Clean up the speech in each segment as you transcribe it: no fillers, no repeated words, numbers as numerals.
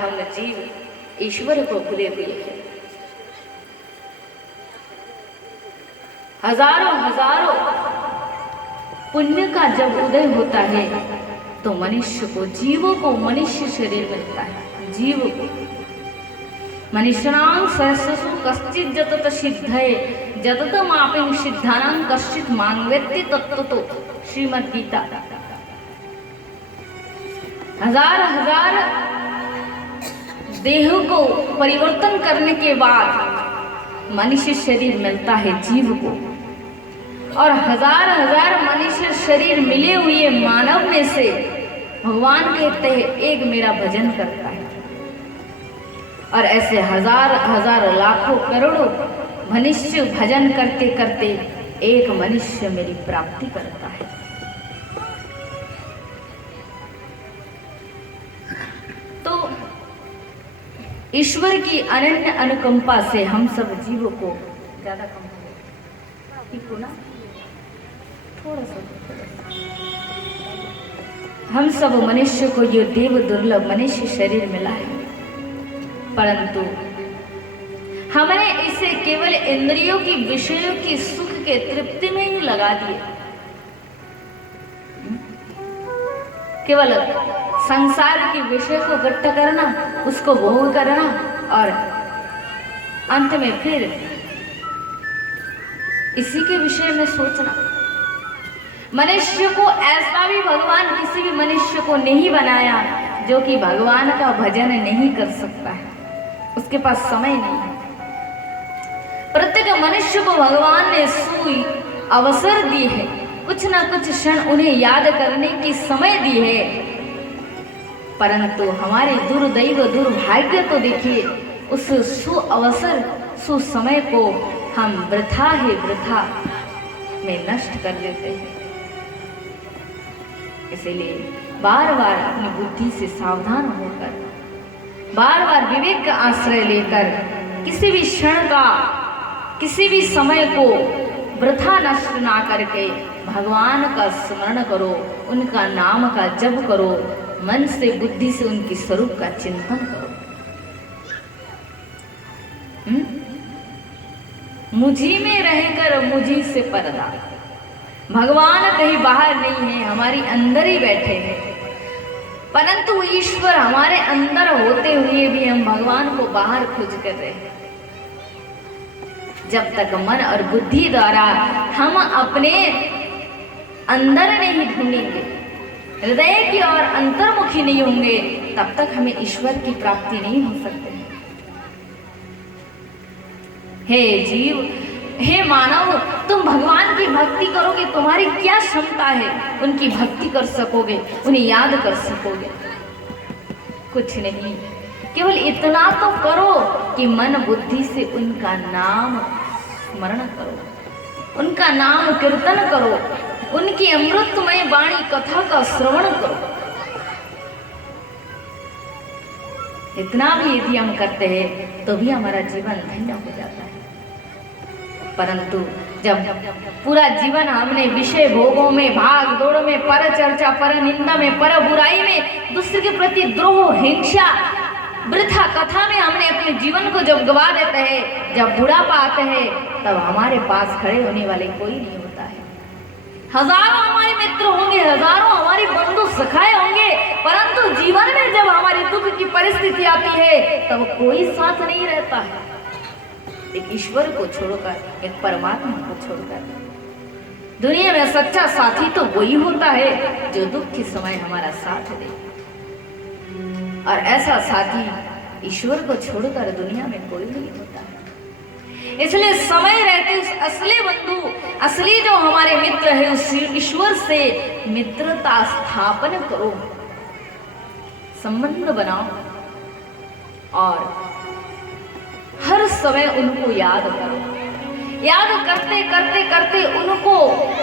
हम जीव ईश्वर को भूले हुए हैं। हजारों हजारों पुण्य का जब उदय होता है तो मनुष्य को, जीवों को मनुष्य शरीर मिलता है। जीव को मनुष्याणां सहस्रसु कश्चित् जतत सिद्धये जततमापिं सिद्धानां कश्चित् मां वेत्ति तत्त्वतो, श्रीमद् गीता। हजार हजार देह को परिवर्तन करने के बाद मनुष्य शरीर मिलता है जीव को, और हजार हजार मनुष्य शरीर मिले हुए मानव में से भगवान कहते हैं एक मेरा भजन करता है। और ऐसे हजार हजार लाखों करोड़ों मनुष्य भजन करते करते एक मनुष्य मेरी प्राप्ति करता है। तो ईश्वर की अनन्य अनुकंपा से हम सब जीवों को ज्यादा कम हो ना, थोड़ा सा हम सब मनुष्य को ये देव दुर्लभ मनुष्य शरीर मिला है, परंतु हमने इसे केवल इंद्रियों की विषयों की सुख के तृप्ति में ही लगा दिए। केवल संसार के विषय को इकट्ठा करना, उसको भोग करना, और अंत में फिर इसी के विषय में सोचना। मनुष्य को ऐसा भी भगवान किसी भी मनुष्य को नहीं बनाया जो कि भगवान का भजन नहीं कर सकता है, उसके पास समय नहीं है। प्रत्येक मनुष्य को भगवान ने सुई अवसर दी है, कुछ ना कुछ क्षण उन्हें याद करने की समय दी है, परंतु हमारे दुर्दैव दुर्भाग्य तो देखिए, उस सुअवसर सुसमय को हम वृथा में नष्ट कर देते हैं। इसीलिए बार बार अपनी बुद्धि से सावधान होकर, बार बार विवेक का आश्रय लेकर किसी भी क्षण का, किसी भी समय को वृथा नष्ट ना करके भगवान का स्मरण करो, उनका नाम का जप करो, मन से बुद्धि से उनके स्वरूप का चिंतन करो। मुझी में रहकर मुझी से पर्दा, भगवान कहीं बाहर नहीं है, हमारी अंदर ही बैठे हैं, परंतु ईश्वर हमारे अंदर होते हुए भी हम भगवान को बाहर खोज कर रहे हैं। जब तक मन और बुद्धि द्वारा हम अपने अंदर नहीं ढूंढेंगे, हृदय की ओर अंतर्मुखी नहीं होंगे, तब तक हमें ईश्वर की प्राप्ति नहीं हो सकती। हे जीव, हे मानव, तुम भगवान की भक्ति करोगे, तुम्हारी क्या क्षमता है उनकी भक्ति कर सकोगे, उन्हें याद कर सकोगे? कुछ नहीं, केवल इतना तो करो कि मन बुद्धि से उनका नाम स्मरण करो, उनका नाम कीर्तन करो, उनकी अमृतमय वाणी कथा का श्रवण करो। इतना भी यदि हम करते हैं तो भी हमारा जीवन धन्य हो जाता है। परंतु जब पूरा जीवन हमने विषय भोगों में, भाग दौड़ में, पर चर्चा, पर निंदा में, पर बुराई में, दूसरे के प्रति द्रोह, हिंसा, वृथा कथा में हमने अपने जीवन को जब गवा देते हैं, जब बुढ़ापा आता है, तब हमारे पास खड़े होने वाले कोई नहीं होता है। हजारों हमारे मित्र होंगे, हजारों हमारे बंधु सखाए होंगे, परंतु जीवन में जब हमारी दुख की परिस्थिति आती है तब कोई साथ नहीं रहता है। एक ईश्वर को छोड़कर, एक परमात्मा को छोड़कर दुनिया में सच्चा साथी तो वही होता है जो दुख के समय हमारा साथ दे, और ऐसा साथी ईश्वर को छोड़कर दुनिया में कोई नहीं होता है। इसलिए समय रहते उस असली बंधु, असली जो हमारे मित्र है, उस ईश्वर से मित्रता स्थापन करो, संबंध बनाओ, और हर समय उनको याद करो। याद करते करते करते उनको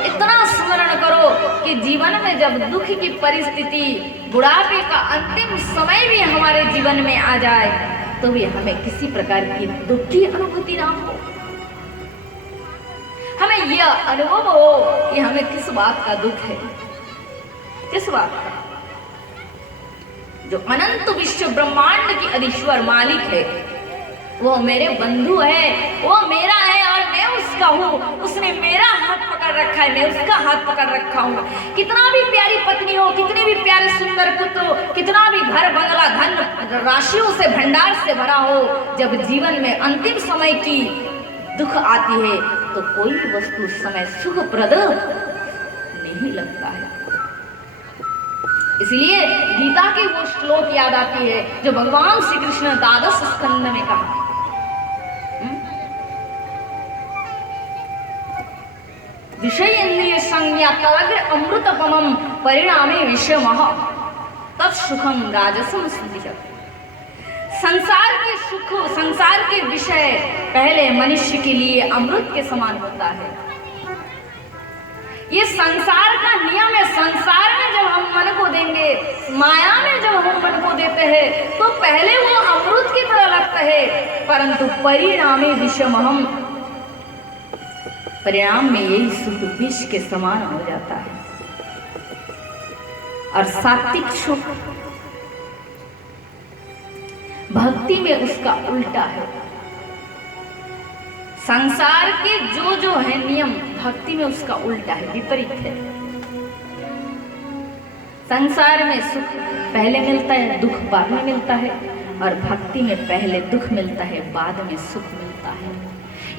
इतना स्मरण करो कि जीवन में जब दुख की परिस्थिति, बुढ़ापे का अंतिम समय भी हमारे जीवन में आ जाए तो भी हमें किसी प्रकार की दुख की अनुभूति ना हो। हमें यह अनुभव हो कि हमें किस बात का दुख है, किस बात का। जो अनंत विश्व ब्रह्मांड की अधीश्वर मालिक है, वो मेरे बंधु है, वो मेरा है और मैं उसका हूँ। उसने मेरा हाथ पकड़ रखा है, मैं उसका हाथ पकड़ रखा हूँ। कितना भी प्यारी पत्नी हो, कितने भी प्यारे सुंदर पुत्र हो, कितना भी घर बंगला धन राशियों से भंडार से भरा हो, जब जीवन में अंतिम समय की दुख आती है तो कोई भी वस्तु उस समय सुखप्रद नहीं लगता है। इसलिए गीता की वो श्लोक याद आती है जो भगवान श्री कृष्ण द्वादश स्कंद में कहा, विषय इंद्रिय संज्ञा तदग्र अमृतपमं परिणामे विषमः तत्सुखम राजसम स्मृतिः। संसार के सुख, संसार के विषय पहले मनुष्य के लिए अमृत के समान होता है। ये संसार का नियम है। संसार में जब हम मन को देंगे, माया में जब हम मन को देते हैं तो पहले वो अमृत की तरह लगता है, परंतु परिणामे विषमः, परिणाम में यही सुख विष के समान हो जाता है। और सात्विक सुख भक्ति में उसका उल्टा है। संसार के जो है नियम, भक्ति में उसका उल्टा है, विपरीत है। संसार में सुख पहले मिलता है, दुख बाद में मिलता है, और भक्ति में पहले दुख मिलता है, बाद में सुख मिलता है।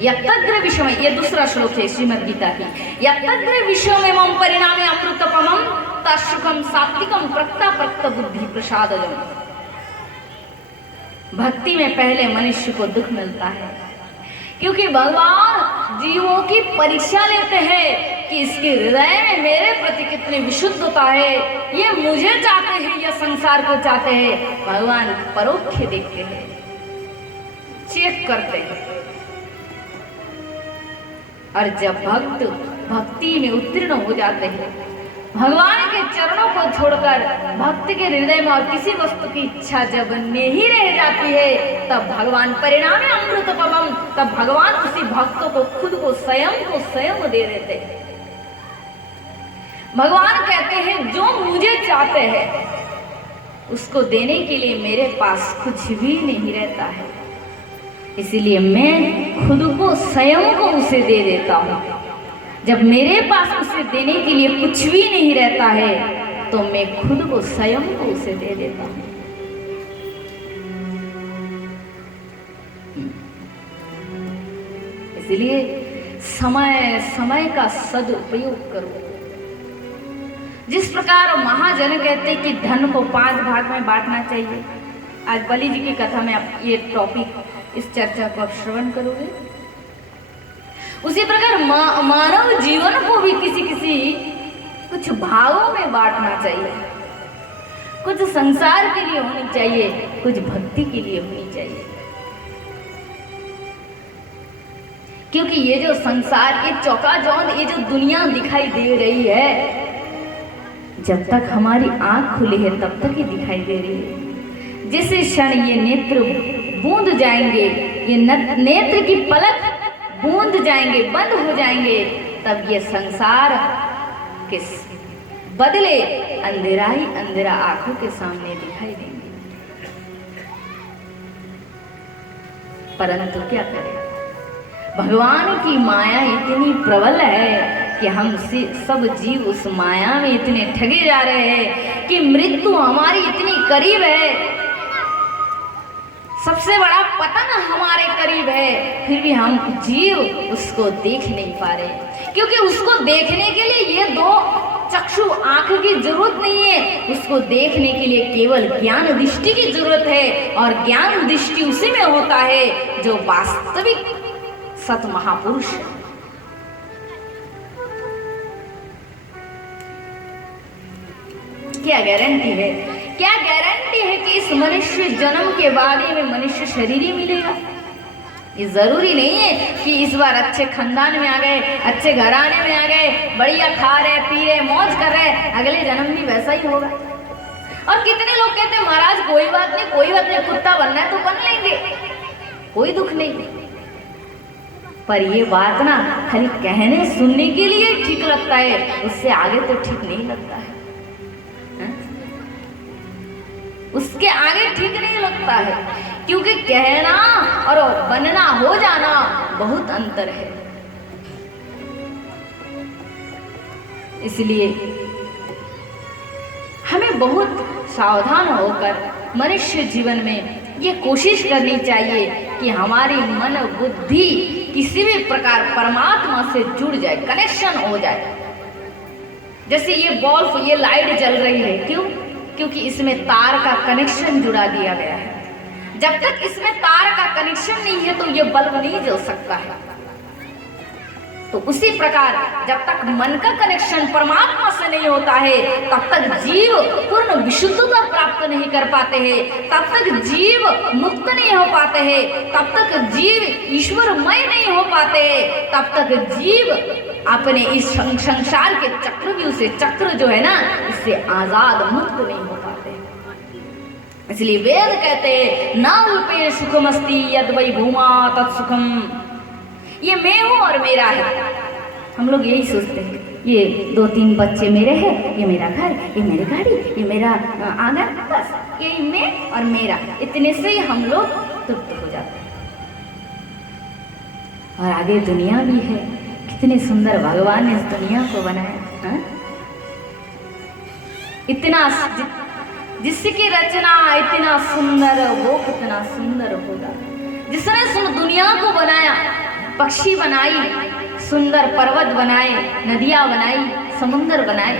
यत्तग्र विषम, ये दूसरा श्लोक है श्रीमद् गीता की। यत्तग्र विषमं परिणामे अमृतपमं तत्सुखम सात्विकम प्रत्याप्रत्त बुद्धि प्रसादजम। भक्ति में पहले मनुष्य को दुख मिलता है, क्योंकि भगवान जीवों की परीक्षा लेते हैं कि इसके हृदय में मेरे प्रति कितनी विशुद्धता है, ये मुझे चाहते हैं या संसार को चाहते हैं। भगवान परोक्ष देखते हैं, चेक करते हैं। और जब भक्त भक्ति में उत्तीर्ण हो जाते हैं, भगवान के चरणों को छोड़कर भक्त के हृदय में और किसी वस्तु की इच्छा जब नहीं रह जाती है, तब भगवान परिणामे अमृतपमं, तब भगवान उसी भक्त को खुद को स्वयं दे देते हैं। भगवान कहते हैं जो मुझे चाहते हैं उसको देने के लिए मेरे पास कुछ भी नहीं रहता है, इसलिए मैं खुद को स्वयं को उसे दे देता हूँ। जब मेरे पास उसे देने के लिए कुछ भी नहीं रहता है तो मैं खुद को स्वयं को उसे दे देता हूँ। इसलिए समय का सदुपयोग करो। जिस प्रकार महाजन कहते कि धन को 5 भाग में बांटना चाहिए, आज बलि जी की कथा में आप ये टॉपिक, इस चर्चा को आप श्रवण करोगे। उसी प्रकार मानव जीवन को भी किसी कुछ भागों में बांटना चाहिए। कुछ संसार के लिए होनी चाहिए, कुछ भक्ति के लिए होनी चाहिए। क्योंकि ये जो संसार, ये चौकाचौंध, ये जो दुनिया दिखाई दे रही है, जब तक हमारी आंख खुली है तब तक ही दिखाई दे रही है। जिस क्षण ये नेत्र बूंद जाएंगे, ये नेत्र की पलक बूंद जाएंगे, बंद हो जाएंगे, तब ये संसार के बदले अंधेरा ही अंधेरा आंखों के सामने दिखाई देंगे। परंतु क्या करें, भगवान की माया इतनी प्रबल है कि हम सब जीव उस माया में इतने ठगे जा रहे हैं कि मृत्यु हमारी इतनी करीब है, सबसे बड़ा पतन हमारे करीब है, फिर भी हम जीव उसको देख नहीं पा रहे। क्योंकि उसको देखने के लिए ये 2 चक्षु आंख की जरूरत नहीं है, उसको देखने के लिए केवल ज्ञान दृष्टि की जरूरत है। और ज्ञान दृष्टि उसी में होता है जो वास्तविक सत महापुरुष है। क्या गारंटी है, क्या गारंटी है कि इस मनुष्य जन्म के बाद ही में मनुष्य शरीर ही मिलेगा? ये जरूरी नहीं है कि इस बार अच्छे खानदान में आ गए, अच्छे घराने में आ गए, बढ़िया खा रहे पी रहे मौज कर रहे, अगले जन्म भी वैसा ही होगा। और कितने लोग कहते हैं महाराज कोई बात नहीं, कोई बात नहीं, कुत्ता बनना है तो बन लेंगे, कोई दुख नहीं। पर ये बात ना खाली कहने सुनने के लिए ठीक लगता है, उससे आगे तो ठीक नहीं लगता है। उसके आगे ठीक नहीं लगता है, क्योंकि कहना और बनना हो जाना बहुत अंतर है। इसलिए हमें बहुत सावधान होकर मनुष्य जीवन में ये कोशिश करनी चाहिए कि हमारी मन बुद्धि किसी भी प्रकार परमात्मा से जुड़ जाए, कनेक्शन हो जाए। जैसे ये बल्ब, ये लाइट जल रही है, क्यों? क्योंकि इसमें तार का कनेक्शन जुड़ा दिया गया है। जब तक इसमें तार का कनेक्शन नहीं है तो ये बल्ब नहीं जल सकता है। तो उसी प्रकार जब तक मन का कनेक्शन परमात्मा से नहीं होता है तब तक जीव पूर्ण विशुद्धता प्राप्त नहीं कर पाते हैं, तब तक जीव मुक्त नहीं हो पाते हैं, तब तक जीव ईश्वरमय नहीं हो पाते हैं, तब तक जीव अपने इस संसार के चक्रव्यूह से, चक्र जो है ना, इससे आजाद मुक्त नहीं हो पाते। इसलिए वेद कहते हैं न अल्पे सुखमस्ति यद वै भूमा तत्सुखम। ये मैं हूं और मेरा है। हम लोग यही सोचते हैं, ये 2-3 बच्चे मेरे हैं, ये मेरा घर, ये मेरी गाड़ी, ये मेरा आंगन, बस यही मैं और मेरा, इतने से ही हम लोग तृप्त हो जाते हैं। और आगे दुनिया भी है, कितने सुंदर भगवान ने इस दुनिया को बनाया। इतना जिसकी रचना इतना सुंदर, वो कितना सुंदर होगा। जिसने दुनिया को बनाया, पक्षी बनाई, सुंदर पर्वत बनाए, नदियां बनाई, समुद्र बनाए,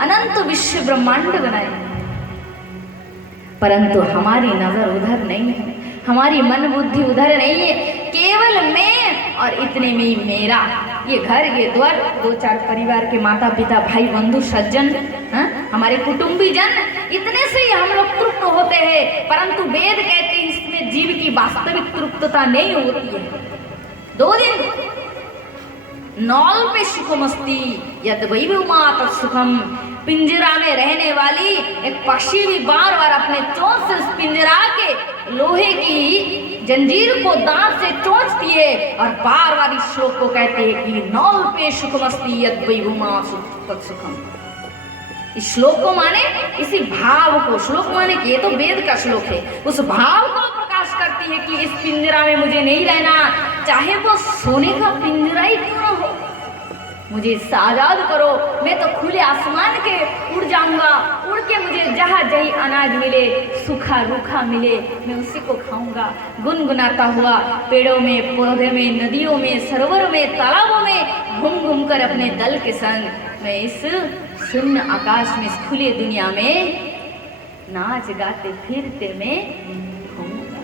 अनंत विश्व ब्रह्मांड बनाए, परंतु हमारी नजर उधर नहीं है, हमारी मन बुद्धि उधर नहीं है। केवल मैं और इतने में ही मेरा, ये घर, ये द्वार, 2-4 परिवार के माता पिता, भाई बंधु सज्जन, हमारे कुटुंबी जन, इतने से ही हम लोग तृप्त होते हैं। परंतु वेद कहते हैं इसमें जीव की वास्तविक तृप्तता नहीं होती है। 2 दिन नौल पे सुखमस्ती यद वै भूमा तत्सुखम। पिंजरा में रहने वाली एक पक्षी भी बार बार अपने चोंच से पिंजरा के लोहे की जंजीर को दांत से चोंचती है और बार बार इस श्लोक को कहते हैं कि नौल पे सुखमस्ती यद वै भूमा तत्सुखम। इस श्लोक को माने, इसी भाव को, श्लोक माने कि ये तो वेद का श्लोक है, उस भाव को प्रकाश करती है कि इस पिंजरा में मुझे नहीं रहना, चाहे वो सोने का पिंजरा ही क्यों न हो, मुझे इससे आजाद करो। मैं तो खुले आसमान के उड़ जाऊंगा, उड़ के मुझे जहाँ जहीं अनाज मिले, सूखा रूखा मिले, मैं उसी को खाऊंगा, गुनगुनाता हुआ पेड़ों में, पौधे में, नदियों में, सरोवरों में, तालाबों में घूम घूम कर अपने दल के संग मैं इस शून्य आकाश में, इस खुली दुनिया में नाच गाते फिरते मैं घूमूंगा।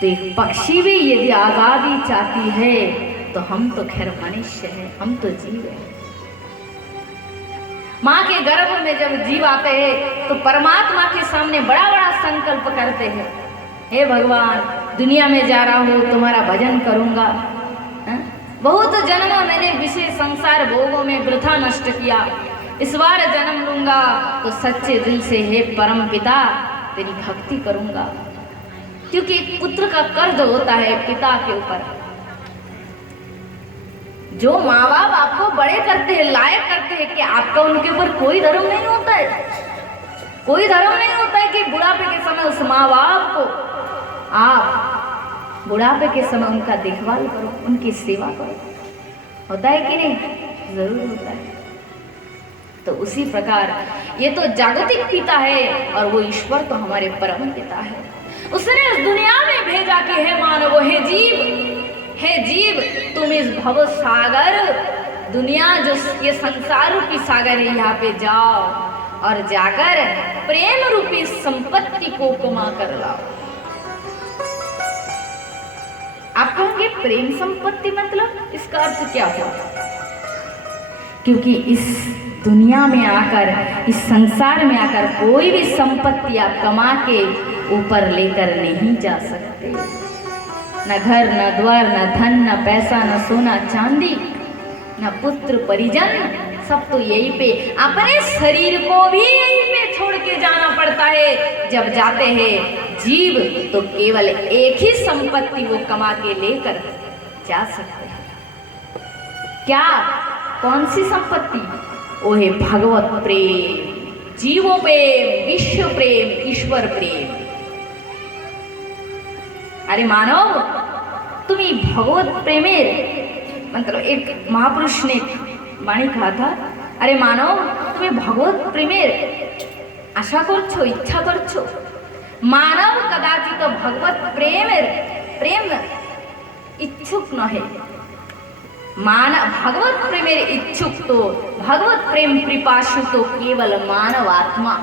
तो एक पक्षी भी यदि आजादी चाहती है तो हम तो खैर मनुष्य हैं, हम तो जीव हैं। माँ के गर्भ में जब जीव आते हैं तो परमात्मा के सामने बड़ा बड़ा संकल्प करते हैं, हे भगवान दुनिया में जा रहा हूँ, तुम्हारा भजन करूंगा, बहुत जन्म मैंने विषय संसार भोगों में वृथा नष्ट किया, इस बार जन्म लूंगा तो सच्चे दिल से हे परम पिता तेरी भक्ति करूंगा। क्योंकि एक पुत्र का कर्ज होता है पिता के ऊपर। जो माँ बाप आपको बड़े करते हैं, लायक करते हैं, कि आपका उनके ऊपर कोई धर्म नहीं होता है, कोई धर्म नहीं होता है कि बुढ़ापे के समय उस माँ बाप को आप बुढ़ापे के समय उनका देखभाल करो, उनकी सेवा करो। होता है कि नहीं? जरूर होता है। तो उसी प्रकार ये तो जागतिक पिता है और वो ईश्वर तो हमारे परम पिता है। उसने इस दुनिया में भेजा कि हे मानव, हे जीव तुम इस भव सागर, दुनिया जो ये संसार रूपी सागर है, यहाँ पे जाओ और जाकर प्रेम रूपी संपत्ति को कमा कर लाओ। आप कहोगे प्रेम संपत्ति मतलब, इसका अर्थ क्या हुआ? क्योंकि इस दुनिया में आकर, इस संसार में आकर कोई भी संपत्ति आप कमा के ऊपर लेकर नहीं जा सकते। न घर, न द्वार, न धन, न पैसा, न सोना चांदी, न पुत्र परिजन, सब तो यहीं पे, अपने शरीर को भी यहीं पे छोड़ के जाना पड़ता है। जब जाते हैं जीव तो केवल एक ही संपत्ति वो कमा के लेकर जा सकते हैं। क्या? कौन सी संपत्ति? वो है भगवत प्रेम। जीवो प्रेम, विश्व प्रेम, ईश्वर प्रेम। अरे मानव, तुम्ही भगवत प्रेमेर, मतलब एक महापुरुष ने वाणी कहा था, अरे मानव तुम्हें भगवत प्रेमेर आशा करछो, इच्छा करछो। मानव कदाचित भगवत प्रेमेर प्रेम इच्छुक नहे। भगवत प्रेमेर इच्छुक तो, भगवत प्रेम पिपासु तो केवल मानव आत्मा।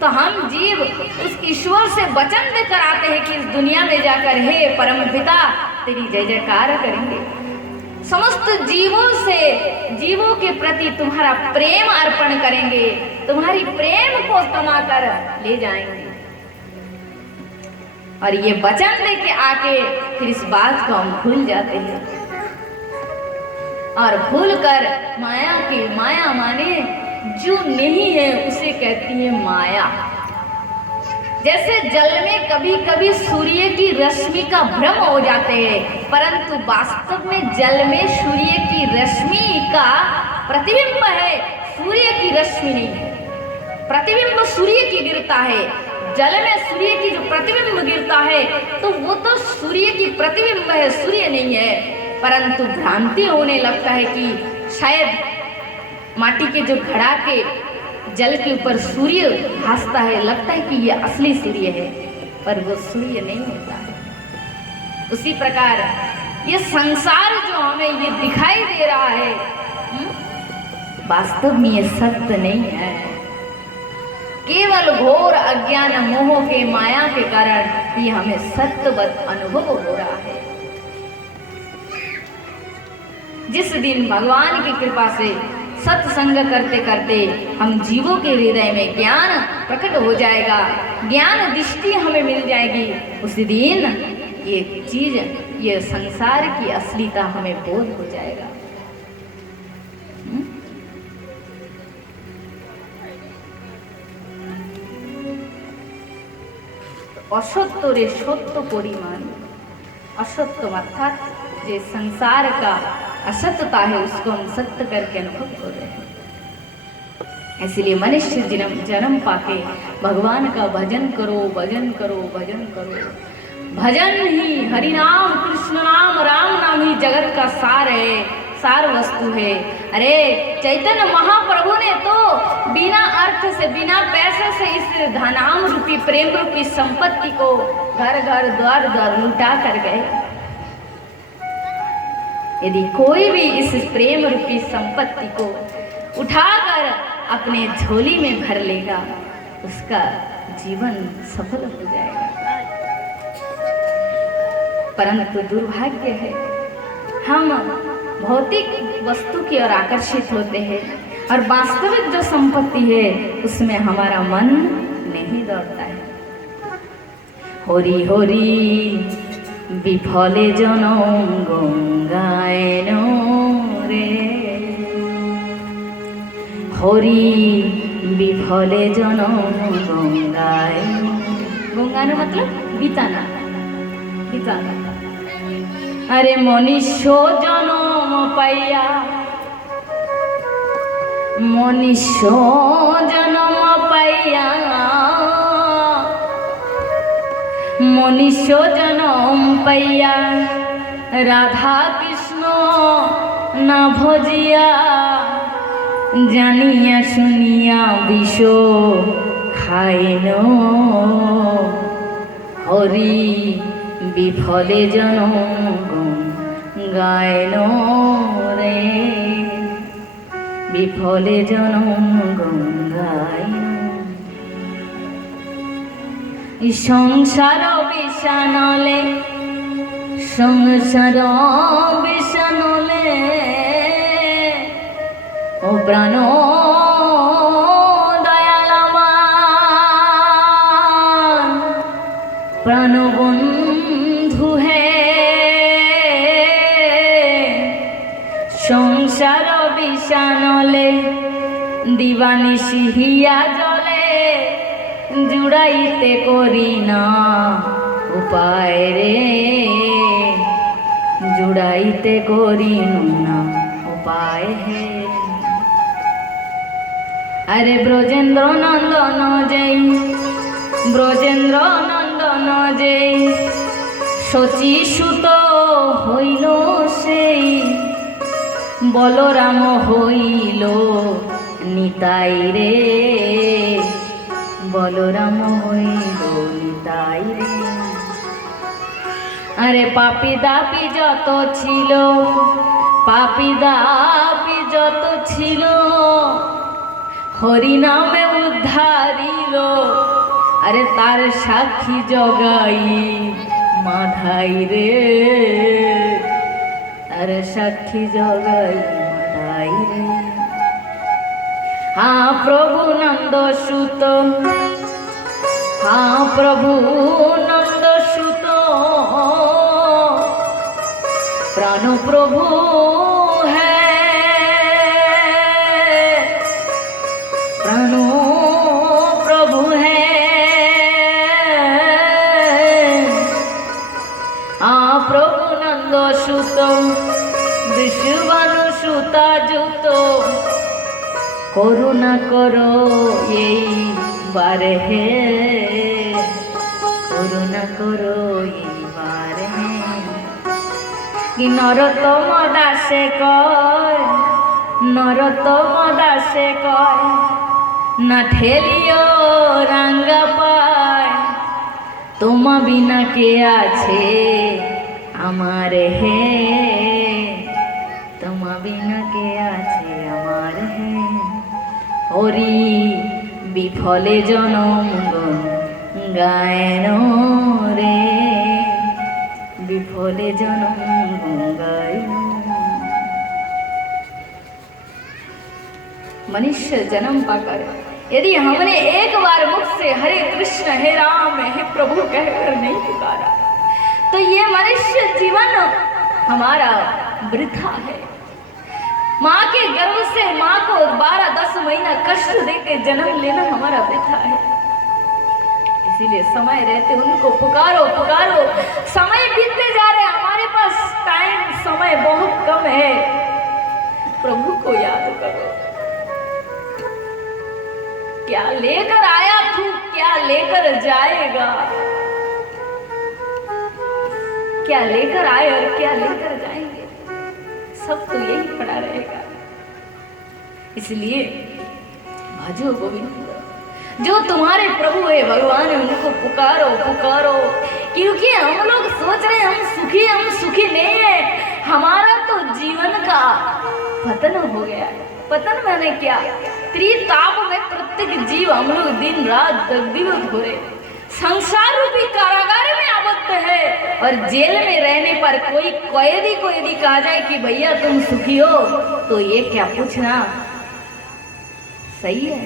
तो हम जीव उस ईश्वर से वचन देकर आते हैं कि इस दुनिया में जाकर हे परम पिता तेरी जय जयकार करेंगे, समस्त जीवों से, जीवों के प्रति तुम्हारा प्रेम अर्पण करेंगे, तुम्हारी प्रेम को कमा कर ले जाएंगे। और ये वचन देके आके फिर इस बात को हम भूल जाते हैं, और भूल कर माया की, माया माने जो नहीं है उसे कहती है माया। जैसे जल में कभी कभी सूर्य की रश्मि का भ्रम हो जाते हैं, परंतु वास्तव में जल में सूर्य की रश्मि का प्रतिबिंब है, सूर्य की रश्मि नहीं है। प्रतिबिंब सूर्य की गिरता है, जल में सूर्य की जो प्रतिबिंब गिरता है तो वो तो सूर्य की प्रतिबिंब है, सूर्य नहीं है। परंतु भ्रांति होने लगता है कि शायद माटी के जो घड़ा के जल के ऊपर सूर्य भासता है, लगता है कि ये असली सूर्य है, पर वो सूर्य नहीं होता है। उसी प्रकार ये संसार जो हमें ये दिखाई दे रहा है, वास्तव में ये सत्य नहीं है। केवल घोर अज्ञान मोह के माया के कारण ये हमें सत्यवत अनुभव हो रहा है। जिस दिन भगवान की कृपा से सत्संग करते करते हम जीवों के हृदय में ज्ञान प्रकट हो जाएगा, ज्ञान दृष्टि हमें मिल जाएगी, उस दिन ये चीज, ये संसार की असलियता हमें बोध हो जाएगा। असत्य रे सत्य परिमाण, असत्य अर्थात जो संसार का असत्यता है उसको हम सत्य करके अनुभव कर रहे हैं। इसलिए मनुष्य जन्म पाके भगवान का भजन करो, भजन करो, भजन करो। भजन ही हरिनाम, कृष्ण नाम, राम नाम ही जगत का सार है, सार वस्तु है। अरे चैतन्य महाप्रभु ने तो बिना अर्थ से, बिना पैसे से इस धनाम रूपी प्रेम रूपी संपत्ति को घर घर द्वार द्वार लुटा कर गए। यदि कोई भी इस प्रेम रूपी संपत्ति को उठाकर अपने झोली में भर लेगा, उसका जीवन सफल हो जाएगा। परंतु दुर्भाग्य है, हम भौतिक वस्तु की ओर आकर्षित होते हैं और वास्तविक जो संपत्ति है उसमें हमारा मन नहीं दौड़ता है। होरी होरी विफले जनम गंगायन रे, हरि विफले जनम गंगायन। गंगायन मतलब बिताना, बिताना। अरे मनुष्य जनम पाइया, मनुष्य जनम पाइया, मनुष्य जनम पाइया, राधा कृष्ण ना भजिया, जानिया सुनिया विषो खाइनो, हरि विफले जनम गंगायनो रे, विफले जनम गंगायनो। संसार विषानले, संसार विषानले, ओ प्राण दयालमान, प्राण बंधु है। संसार विषानले, दिवानिशी हिया जले, जुड़ाइते करी ना उपाय रे, जुड़ाइते करी ना उपाय है। अरे ब्रजेंद्र नंदन जय, ब्रजेंद्र नंदन जय, शची सुत हইল সেই, বলরাম হইল নিতাই রে, বলরাম হইল নিতাই রে। আরে পাপি দাপি যত ছিল, পাপি দাপি যত ছিল, হরি নামে উদ্ধারিল, আরে তার সাক্ষী জগাই মাধাই রে, তার সাক্ষী জগাই মাধাই রে। हाँ प्रभु नंद सुत, हाँ प्रभु नंद सुत, प्राण प्रभु है, प्राण प्रभु है। हाँ प्रभु नंद सुत, विश्वानु सुता जुत, করুণা করো এই বারে হে, করুণা করো এই বারে হে। কি নরতম দাসে কয়, নরতম দাসে কয়, না ঠেলিও রাঙ্গা পায়, তোমা বিনা কে আছে আমার হে, তোমা বিনা কে আছে আমার হে। হরি বিফলে জনম গায়ন রে, বিফলে জনম গায়ন। मनुष्य जन्म पाकर यदि हमने एक बार मुख से हरे कृष्ण हे राम हे प्रभु कहकर नहीं पुकारा, तो ये मनुष्य जीवन हमारा वृथा है। माँ के गर्भ से माँ को 12-10 महीना कष्ट देके जन्म लेना हमारा वृथा है। इसीलिए समय रहते उनको पुकारो पुकारो। समय बीतते जा रहे, हमारे पास टाइम समय बहुत कम है। प्रभु को याद करो। क्या लेकर आया तू, क्या लेकर जाएगा, क्या लेकर आए और क्या लेकर जाएंगे, सब तो यही पड़ा रहेगा। इसलिए भजो गोविंद, जो तुम्हारे प्रभु है भगवान है, उनको पुकारो पुकारो। क्योंकि हम लोग सोच रहे हैं हम सुखी नहीं है। हमारा तो जीवन का पतन हो गया है। पतन मैंने क्या, त्रिताप में प्रत्येक जीव हम लोग दिन रात दग्धीभूत हो रहे, संसार रूपी कारागार में आबद्ध है। और जेल में रहने पर कोई कैदी को यदि कहा जाए कि भैया तुम सुखी हो, तो ये क्या पूछना सही है?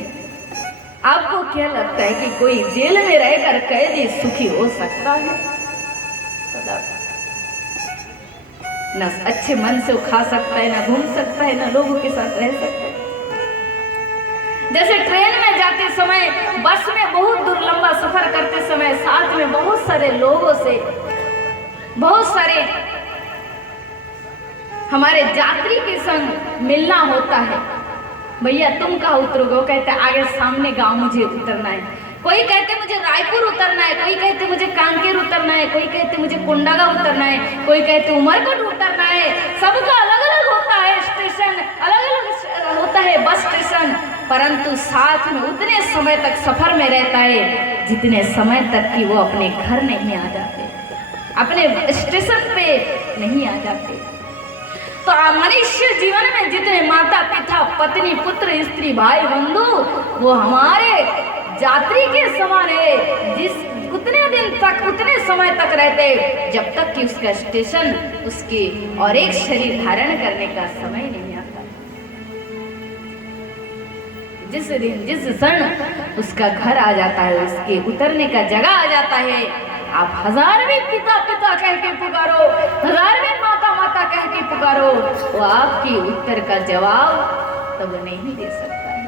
आपको क्या लगता है कि कोई जेल में रहकर कैदी सुखी हो सकता है? न अच्छे मन से खा सकता है, न घूम सकता है, न लोगों के साथ रह सकता है। जैसे ट्रेन में जाते समय, बस में बहुत दूर लंबा सफर करते समय साथ में बहुत सारे लोगों से, बहुत सारे हमारे यात्री के संग मिलना होता है। भैया तुम कहाँ उतरोगे? वो कहते आगे सामने गांव मुझे उतरना है। कोई कहते मुझे रायपुर उतरना है, कोई कहते मुझे कांकेर उतरना है, कोई कहते मुझे कुंडागा उतरना है, कोई कहते उमरकोट उतरना है। सबका अलग अलग होता है स्टेशन, अलग अलग होता है बस स्टेशन, परंतु साथ में उतने समय तक सफर में रहता है जितने समय तक कि वो अपने घर नहीं आ जाते, अपने स्टेशन पे नहीं आ जाते। तो मनुष्य जीवन में जितने माता पिता पत्नी पुत्र स्त्री भाई बंधु, वो हमारे यात्री के समान है। जिस उतने दिन तक उतने समय तक रहते जब तक कि उसका स्टेशन, उसके और एक शरीर धारण करने का समय नहीं आता। जिस दिन जिस क्षण उसका घर आ जाता है, उसके उतरने का जगह आ जाता है, आप 1000 भी पिता पिता कह के पुकारो, 1000 भी माता माता कह के पुकारो, वो आपकी उत्तर का जवाब तब नहीं दे सकता है।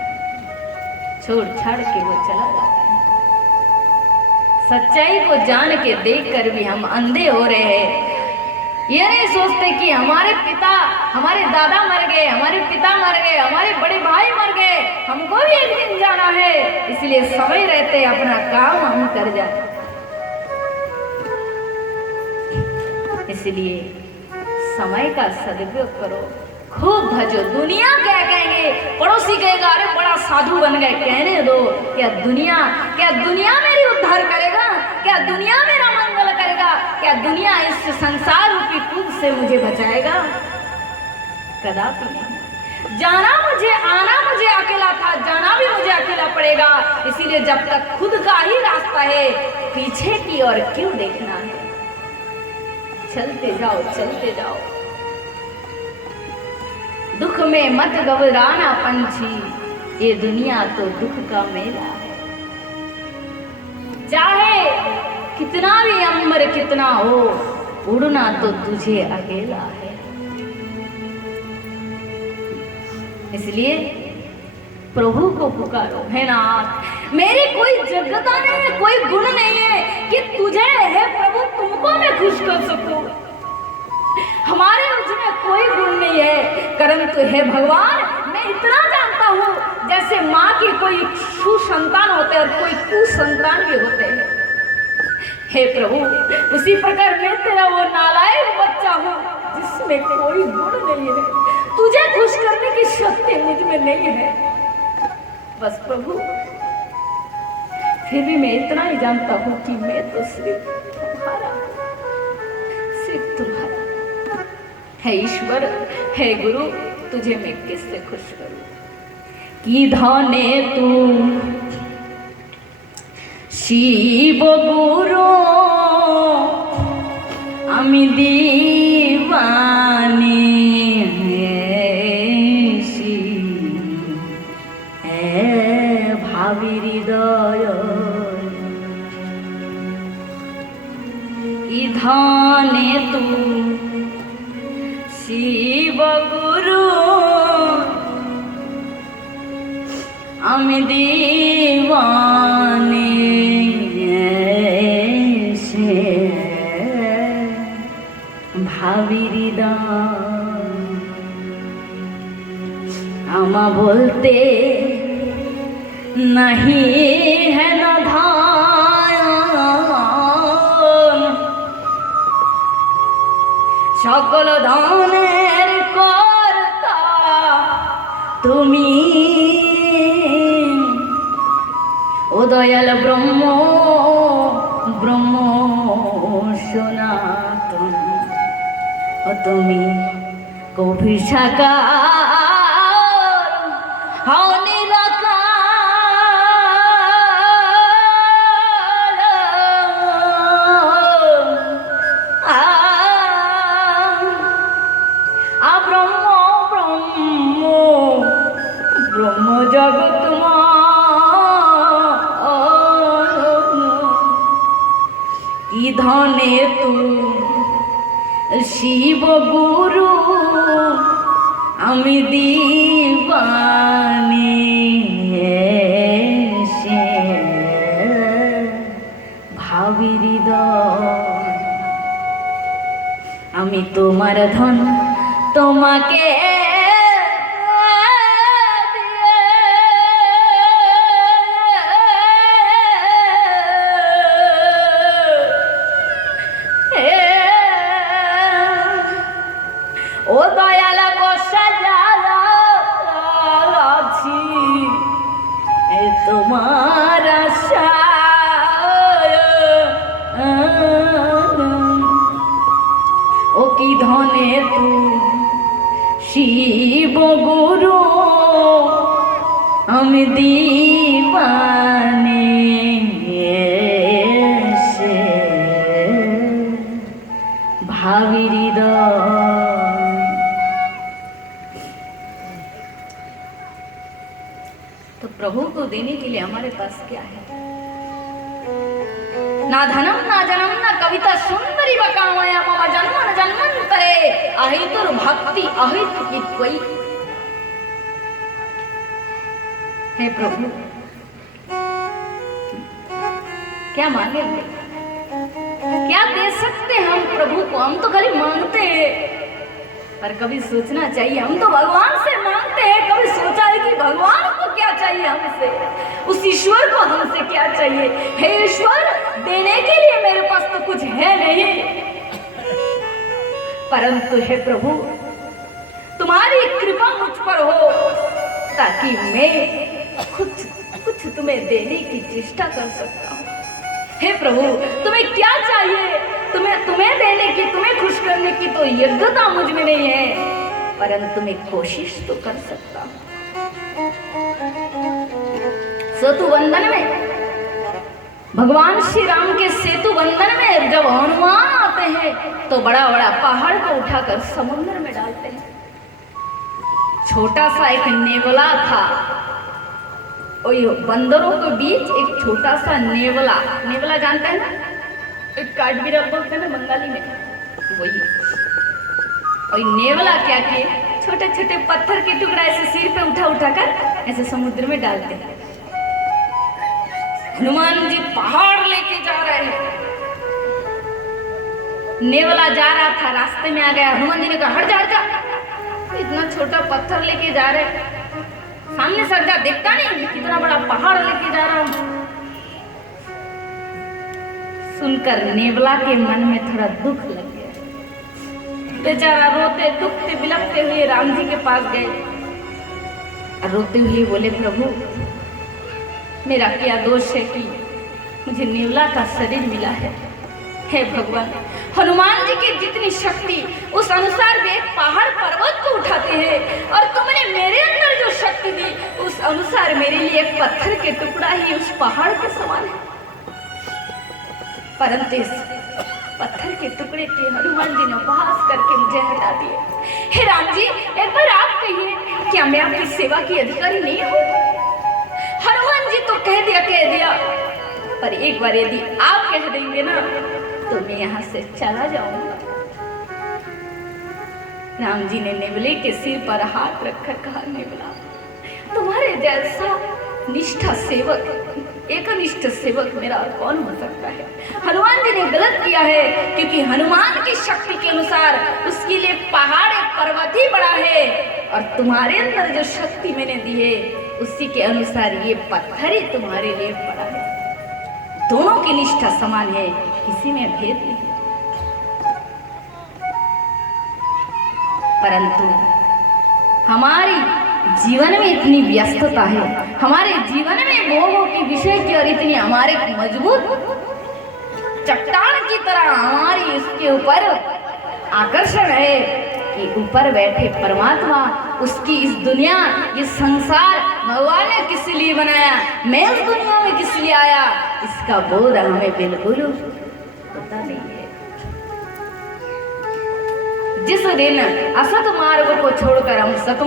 छोड़ छाड़ के वो चला जाता है। सच्चाई को जान के देख कर भी हम अंधे हो रहे हैं। ये नहीं सोचते कि हमारे पिता, हमारे दादा मर गए, हमारे पिता मर गए, हमारे बड़े भाई मर गए, हमको भी एक दिन जाना है, इसलिए समय रहते अपना काम हम कर जाए। इसलिए समय का सदुपयोग करो, खूब भजो। दुनिया क्या कहेंगे, पड़ोसी कहेगा अरे बड़ा साधु बन गए, कहने दो। क्या दुनिया मेरी उद्धार करेगा? क्या दुनिया मेरा मंगल करेगा? क्या दुनिया इस संसार रूपी कूद से मुझे बचाएगा? कदापि नहीं। जाना मुझे, आना मुझे अकेला था, जाना भी मुझे अकेला पड़ेगा। इसीलिए जब तक खुद का ही रास्ता है, पीछे की ओर क्यों देखना है? चलते जाओ, चलते जाओ। दुख में मत घबराना पंछी, ये दुनिया तो दुख का मेला है। चाहे कितना भी अंबर कितना हो, उड़ना तो तुझे अकेला है। इसलिए प्रभु को पुकारो, है नाथ मेरी कोई योग्यता नहीं है, कोई गुण नहीं है कि तुझे है प्रभु तुमको मैं खुश कर सकूं। हमारे उसमें कोई गुण नहीं है, परंतु हे भगवान मैं इतना जानता हूँ, जैसे माँ की कोई सुसंतान होते हैं और कोई कुसंतान भी होते हैं। हे प्रभु उसी प्रकार मैं तेरा वो नालायक बच्चा हूँ जिसमें कोई गुण नहीं है, तुझे खुश करने की शक्ति मुझ में नहीं है। बस प्रभु फिर भी मैं इतना ही जानता हूँ कि मैं तो सिर्फ तुम्हारा है ईश्वर, है गुरु, तुझे मैं किससे खुश करूं? कि धने तू शिव गुरु आमी दीवानी भावी हृदय कि धने तू शिव गुरु आमी दीवानी से भावी हृदय आमा बोलते नहीं है न धान, সকল ধনের কর্তা তুমি, ও দয়াল ব্রহ্ম ব্রহ্ম সনাতন, ও তুমি কবি সাকার হও নিরাকার। ब्रह्म जगत की धने तू शिव गुरु आमी दीवानी से भावी हृदय आमी तोमार धन তোমাকে ও দয়াল গোসা যাচ্ছি তোমার আশা, ও কি ধনে তু শিব গুরু আমি दीवानी से भावी हृदय। तो प्रभु को देने के लिए हमारे पास क्या है? ना धनम ना जनम ना कविता सुंदरी बकामया मम जन्मन जन्मंतरे अहितुर भक्ति अहित की कोई। हे प्रभु क्या मांगे? क्या दे सकते हम प्रभु को? हम तो खाली मांगते हैं, पर कभी सोचना चाहिए हम तो भगवान से मांगते हैं, कभी सोचा है कि भगवान को क्या चाहिए हमसे, उस ईश्वर को हमसे क्या चाहिए? हे ईश्वर, देने के लिए मेरे पास तो कुछ है नहीं, परंतु हे प्रभु तुम्हारी कृपा मुझ पर हो ताकि मैं कुछ तुम्हें देने की चेष्टा कर सकता हूँ। हे प्रभु तुम्हें क्या चाहिए? तुम्हें देने की, तुम्हें खुश करने की तो योग्यता मुझ में नहीं है, परंतु मैं कोशिश तो कर सकता हूँ। सेतु बंधन में, भगवान श्री राम के सेतु बंधन में जब हनुमान आते हैं तो बड़ा बड़ा पहाड़ को उठाकर समुद्र में डालते हैं। छोटा सा एक नेवला था, वही बंदरों के बीच एक छोटा सा नेवला, नेवला जानते हैं ना, एक काठबिड़क बोलते हैं ना बंगाली में, वही नेवला क्या किए, छोटे छोटे पत्थर के टुकड़ा ऐसे सिर पे उठाकर ऐसे समुद्र में डालते हैं। हनुमान जी पहाड़ लेके जा रहे हैं, नेवला जा रहा था, रास्ते में आ गया, हनुमान जी ने कहा हट जा हट जा, इतना छोटा पत्थर लेके जा रहे, सामने सर जा, देखता नहीं कितना बड़ा पहाड़ लेके जा रहा हूं। सुनकर नेवला के मन में थोड़ा दुख लग गया, बेचारा रोते दुखते बिलखते हुए राम जी के पास गए, रोते हुए बोले प्रभु मेरा क्या दोष है कि मुझे नेवला का शरीर मिला है? हे भगवान, हनुमान जी की जितनी शक्ति उस अनुसार वे पहाड़ पर्वत को उठाते हैं, और तुमने मेरे अंदर जो शक्ति दी उस अनुसार मेरे लिए एक पत्थर के टुकड़ा ही उस पहाड़ के समान है, परंतु इस पत्थर के टुकड़े के हनुमान जी ने उपहास करके मुझे हटा दिए। हे राम जी, एक बार आप कहिए, क्या मैं आपकी सेवा की अधिकारी नहीं हूँ? हनुमान जी तो कह दिया, पर एक बार यदि आप कह देंगे ना तो मैं यहाँ से चला जाऊंगा। राम जी ने नेवले के सिर पर हाथ रखकर कहा, नेवला तुम्हारे जैसा निष्ठा सेवक, एकनिष्ठ सेवक मेरा और कौन हो सकता है? हनुमान जी ने गलत किया है, क्योंकि हनुमान की शक्ति के अनुसार उसके लिए पहाड़ एक पर्वत ही बड़ा है, और तुम्हारे अंदर जो शक्ति मैंने दी है उसी के अनुसार ये पत्थर ही तुम्हारे लिए बड़ा है। दोनों की निष्ठा समान है, किसी में भेद नहीं। परंतु हमारी जीवन में इतनी व्यस्तता है, हमारे जीवन में भोगों की विषय की और इतनी हमारे मजबूत चट्टान की तरह हमारी इसके ऊपर आकर्षण है कि ऊपर बैठे परमात्मा, उसकी इस दुनिया, इस संसार भगवान ने किस लिए बनाया, मैं इस दुनिया में किस लिए आया, इसका बोध हमें बिल्कुल पता नहीं है। जिस दिन असत मार्ग को छोड़कर हम सत